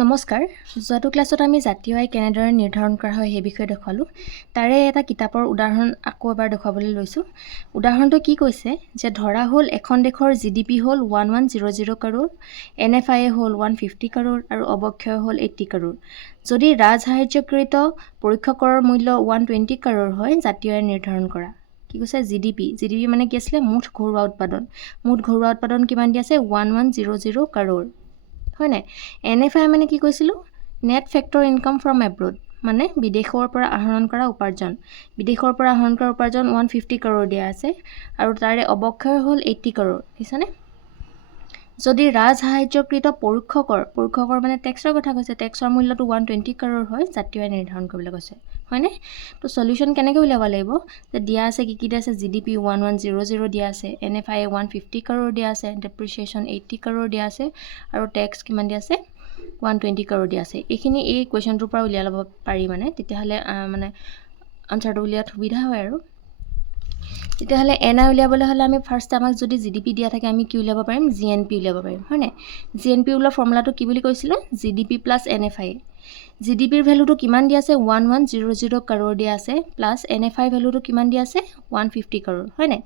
নমস্কাৰ যোৱাটো ক্লাছত আমি জাতীয় আয় কেনেদৰে নিৰ্ধাৰণ কৰা হয় সেই বিষয়ে দেখালো তাৰে এটা কিতাপৰ উদাহৰণ আকৌ এবাৰ দেখাবলৈ লৈছো উদাহৰণটো কি কৈছে যে ধৰা হ'ল এখন দেশৰ জিডিপি হ'ল 1100 কৰোৰ এনএফআই হ'ল 150 কৰোৰ আৰু অৱক্ষয় হ'ল 80 কৰোৰ যদি ৰাজসাহায্যকৃত পৰীক্ষকৰ মূল্য 120 কৰোৰ হয় জাতীয় আয় নিৰ্ধাৰণ কৰা কি কৈছে জিডিপি মানে কি আছিল মুঠ ঘৰুৱা উৎপাদন কিমান দি আছে 1100 কৰোৰ হয় নাই এনএফআই মানে কি কৈছিলো net factor income from abroad মানে বিদেশৰ পৰা আহৰণ কৰা উপাৰ্জন 150 কৰোৰ দিয়া আছে আৰু তাৰে অৱক্ষয় হ'ল 80 কৰোৰ বুজিছানে যদি ৰাজসাহায্যকৃত পৰীক্ষকৰ মানে টেক্সৰ কথা কৈছে টেক্সৰ মূল্যটো 120 কৰোৰ হয় জাতীয় আয় নিৰ্ধাৰণ কৰিবলৈ কৈছে হয়নে তো সলিউশন কেনেকৈ উলিয়াব লাগিব যে দিয়া আছে কি দিয়া আছে জিডিপি 1100 দিয়া আছে এনএফআই 150 কৰোৰ দিয়া আছে ডেপ্ৰিচিয়েচন 80 কৰোৰ দিয়া আছে আৰু টেক্স কিমান দিয়া আছে 120 কৰোৰ দিয়া আছে এইখিনি এই কোৱেশ্চনটোৰ পৰা উলিয়াই ল'ব পাৰি মানে তেতিয়াহলে মানে আনসাৰটো উলিয়াত সুবিধা হয় আৰু তেতিয়াহলে এনআই উলিয়াবলৈ হলে আমি ফাৰ্স্ট আমাক যদি জিডিপি দিয়া থাকে আমি কি উলিয়াব পাৰিম জিএনপি উলিয়াব পাৰিম হয়নে জিএনপি উলিওৱাৰ ফৰ্মুলাটো কি বুলি কৈছিলো জিডিপি প্লাস এনএফআই জিডিপিৰ ভ্যালুটো কিমান দিয়া আছে 1100 কৰোৰ দিয়া আছে প্লাস এনএফআই ভ্যালুটো কিমান দিয়া আছে 150 কৰোৰ হয়নে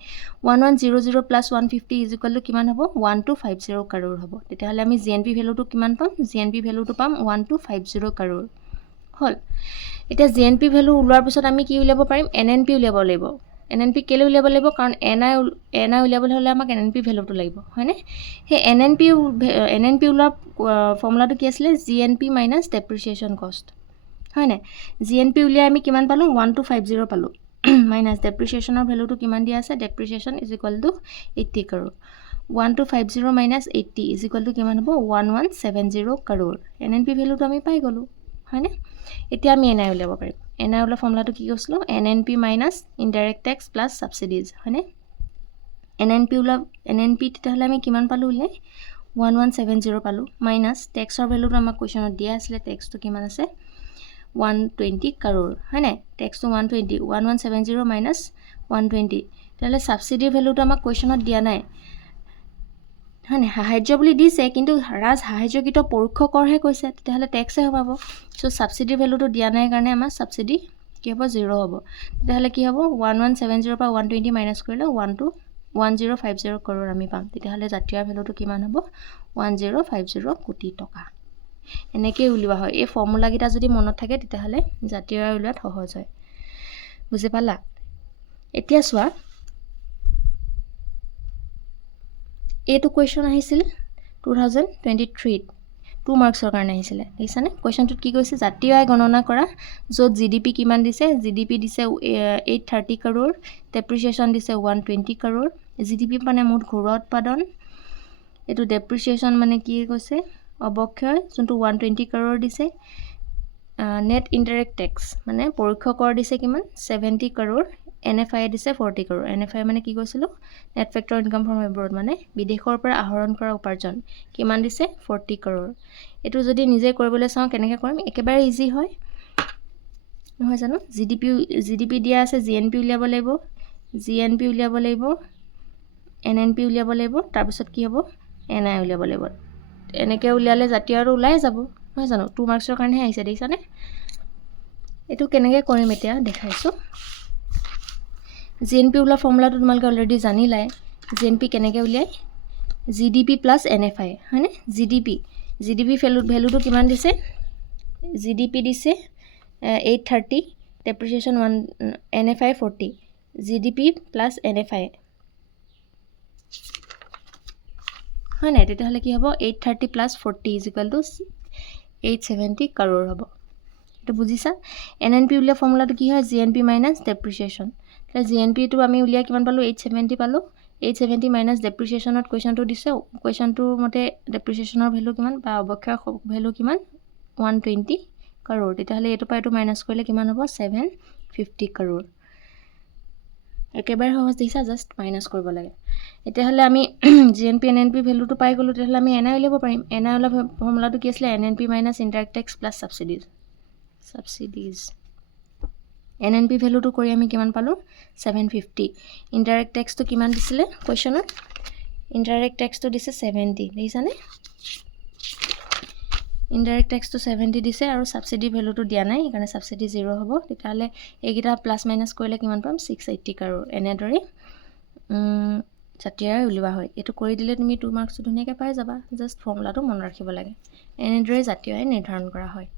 1100 প্লাস 150 ইজ ইকুৱেল টু কিমান হ'ব 1250 কৰোৰ হ'ব তেতিয়াহলে আমি জিএনপি ভ্যালুটো কিমান পাম জিএনপি ভ্যালুটো পাম 1250 কৰোৰ হল এতিয়া জিএনপি ভ্যালু উলোৱাৰ পিছত আমি কি উলিয়াব পাৰিম এনএনপি উলিয়াব লাগিব এনএনপি কেলে উলিয়াব লাগিব কাৰণ এনআই উলিয়াবলৈ হলে আমাক এনএনপি ভ্যালুটো লাগিব হয়নে হে এনএনপি উলোৱাৰ ফৰ্মুলাটো কি আছিল জিএনপি মাইনাস ডেপ্ৰিচিয়েচন কষ্ট হয়নে জিএনপি উলিয়াই আমি কিমান পালো 1250 পালো মাইনাস ডেপ্ৰিচিয়েচনৰ ভ্যালুটো কিমান দিয়া আছে depreciation is equal to 80 crore 1250 minus 80 is equal to কিমান হ'ব 1170 কৰোৰ এনএনপি ভ্যালুটো আমি পাই গলো হয়নে এতিয়া আমি এনআই উলিয়াব পাৰিম এনআই উলিওৱাৰ ফৰ্মুলাটো কি কৈছিলো NNP minus indirect tax plus subsidies হয়নে এনএনপি তেতিয়াহলে আমি কিমান পালো উলিয়াই 1170 পালো মাইনাস টেক্সৰ ভ্যালুটো আমাক কোৱেশ্চনত দিয়া আছিল টেক্সটো কিমান আছে 120 কৰোৰ হয়নে টেক্সটো 120 1170 মাইনাস 120 তেতিয়াহলে সাবসিডিৰ ভ্যালুটো আমাক কোৱেশ্চনত দিয়া নাই হয়নে সাহায্য বুলি দিছে কিন্তু ৰাজসাহায্যকৃত পৰীক্ষকৰহে কৈছে তেতিয়াহলে টেক্সে হবাব সো সাবসিডিৰ ভ্যালুটো দিয়া নাই কাৰণে আমাৰ সাবসিডি কি হ'ব 0 হ'ব তেতিয়াহলে কি হ'ব 1170 পৰা 120 মাইনাস কৰিলে 1050 কৰোৰ আমি পাম তেতিয়াহলে জাতীয় ভ্যালুটো কিমান হ'ব 1050 কোটি টকা এনেকৈ উলিওৱা হয় এই ফৰ্মুলা কিটা যদি মনত থাকে তেতিয়াহলে জাতীয় আয় উলিওৱাত সহজ হয় বুজি পালা এতিয়া চোৱা এইটো কোৱেশ্চন আহিছিল 2023 2 মাৰ্কছৰ কাৰণে আহিছিল দেখিছানে কোৱেশ্চনটোত কি কৈছে জাতীয় আয় গণনা কৰা য'ত জিডিপি কিমান দিছে জিডিপি দিছে 830 কৰোৰ ডেপ্ৰিচিয়েচন দিছে 120 কৰোৰ জিডিপি মানে মুঠ ঘৰুৱা উৎপাদন এটো ডেপ্ৰিচিয়েচন মানে কি কৈছে অৱক্ষয় যোনটো 120 কৰোৰ দিছে নেট ইনডাইৰেক্ট টেক্স মানে পৰোক্ষ কৰ দিছে কিমান 70 কৰোৰ এনএফআই দিছে 40 কৰোৰ এনএফআই মানে কি কৈছিলো net factor income from abroad মানে বিদেশৰ পৰা আহৰণ কৰা উপাৰ্জন কিমান দিছে 40 কৰোৰ এটো যদি নিজে কৰিবলৈ চাও কেনেকৈ কৰিম একেবাৰে ইজি হয় নহয় জানো জিডিপি দিয়া আছে জিএনপি উলিয়াব লাগিব এনএনপি উলিয়াব লাগিব তাৰ পিছত কি হ'ব এনআই উলিয়াব লাগিব এনেকৈ উলিয়ালে জাতীয় আৰু ওলাই যাব নহয় জানো 2 মাৰ্কছৰ কাৰণে আহিছে দেখিছানে এটো কেনেকৈ কৰিম এতিয়া দেখাইছো জিএনপি উলা ফৰ্মুলাটো তোমালোকে অলৰেডি জানিলাই জিএনপি কেনেকৈ উলিয়াই জিডিপি প্লাস এনএফআই হয়নে জিডিপি ভ্যালুটো কিমান দিছে জিডিপি দিছে 830 ডেপ্ৰিচিয়েচন 1 এনএফআই 40 জিডিপি প্লাস এনএফআই হয় না তেতিয়াহলে কি হ'ব 830 plus 40 is equal two 870 crore হ'ব এটো বুজিছা এনএনপি উলিয়া ফৰ্মুলাটো কি হয় জিএনপি মাইনাস ডেপ্ৰিচিয়েচন তাহলে জিএনপি টো আমি উলিয়া কিমান পালো 870 পালো 870 মাইনাস ডেপ্ৰিচিয়েচনত কোৱেশ্চনটো দিছে কোৱেশ্চনটোৰ মতে ডেপ্ৰিচিয়েচনৰ ভ্যালু কিমান বা অৱক্ষয় ভ্যালু কিমান 120 কৰোৰ তেতিয়াহলে এটো পাই এটো মাইনাস কৰিলে কিমান হ'ব 750 কৰোৰ একেবাৰে সহজ দিছা জাস্ট মাইনাস কৰিব লাগে এতিয়াহলে আমি জিএনপি এনএনপি ভ্যালুটো পাই গলো তেতিয়াহলে আমি এনআই উলিয়াব পাৰিম এনআই উলা ফৰ্মুলাটো কি আছিল NNP minus indirect tax plus subsidies NNP ভ্যালুটো কৰি আমি কিমান পালো 750 ইনডাইৰেক্ট টেক্সটো কিমান দিছিলে কোৱেশ্চনত ইনডাইৰেক্ট টেক্সটো দিছে 70 দেখিছানে ইনডাইৰেক্ট টেক্সটো 70 দিছে আৰু ছাবচিডি ভেলুটো দিয়া নাই, সেইকাৰণে ছাবচিডি 0 হ'ব। তেতিয়াহ'লে এইকেইটা প্লাছ মাইনাছ কৰিলে কিমান পাম? 680 কাৰোৰ। এনেদৰে জাতীয় আয় উলিওৱা হয়। এইটো কৰি দিলে তুমি 2 মাৰ্কছটো ধুনীয়াকৈ পাই যাবা। জাষ্ট ফৰ্মুলাটো মনত ৰাখিব লাগে। এনেদৰে জাতীয় আয় নিৰ্ধাৰণ কৰা হয়।